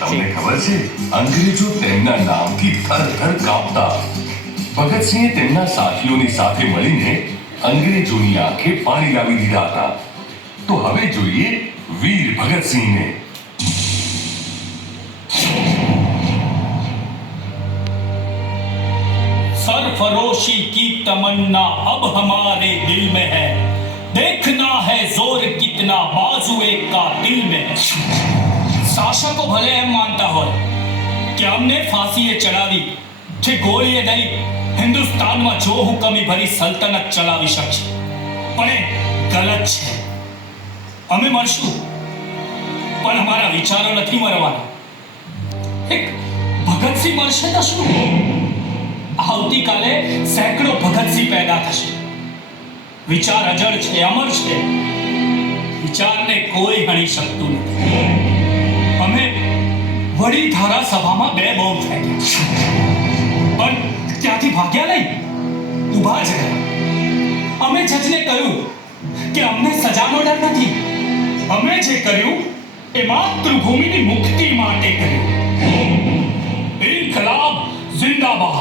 તમને ખબર છે, અંગ્રેજો તેમના નામથી થર-થર કાંપતા. ભગતસિંહે તેમના સાથીઓની સાથે મળીને અંગ્રેજોની આંખે પાણી લાવી દીધા હતા. તો હવે જોઈએ વીર ભગતસિંહને. सरफरोशी की तमन्ना अब हमारे दिल में है, देखना है जोर कितना बाजुए का दिल में. શાસકો ભલે એમ માનતા હોય કે અમને ફાંસીએ ચડાવી જે ગોળીએ દઈ હિન્દુસ્તાનમાં જો હુકમી ભરી સલ્તનત ચલાવી શકશે, પણ એ ગલત છે. અમે મરશું પણ અમારા વિચારો નથી મરવાના. એક ભગતસિંહ મરશે તો શું, આવતીકાલે સેંકડો ભગતસિંહ પેદા થશે. વિચાર અજળ છે, અમર છે. વિચારને કોઈ હણી શકતું નથી. અમે વડી ધારાસભામાં 2 બોમ્બ ફેંક્યા, પણ ત્યાંથી ભાગ્યા નહીં, ઊભા જ રહ્યા. અમે જજને કહ્યું કે અમને સજાનો ડર નથી. અમે જે કર્યું એ માતૃભૂમિની મુક્તિ માટે કર્યું. ઇન્કલાબ જિંદાબાદ.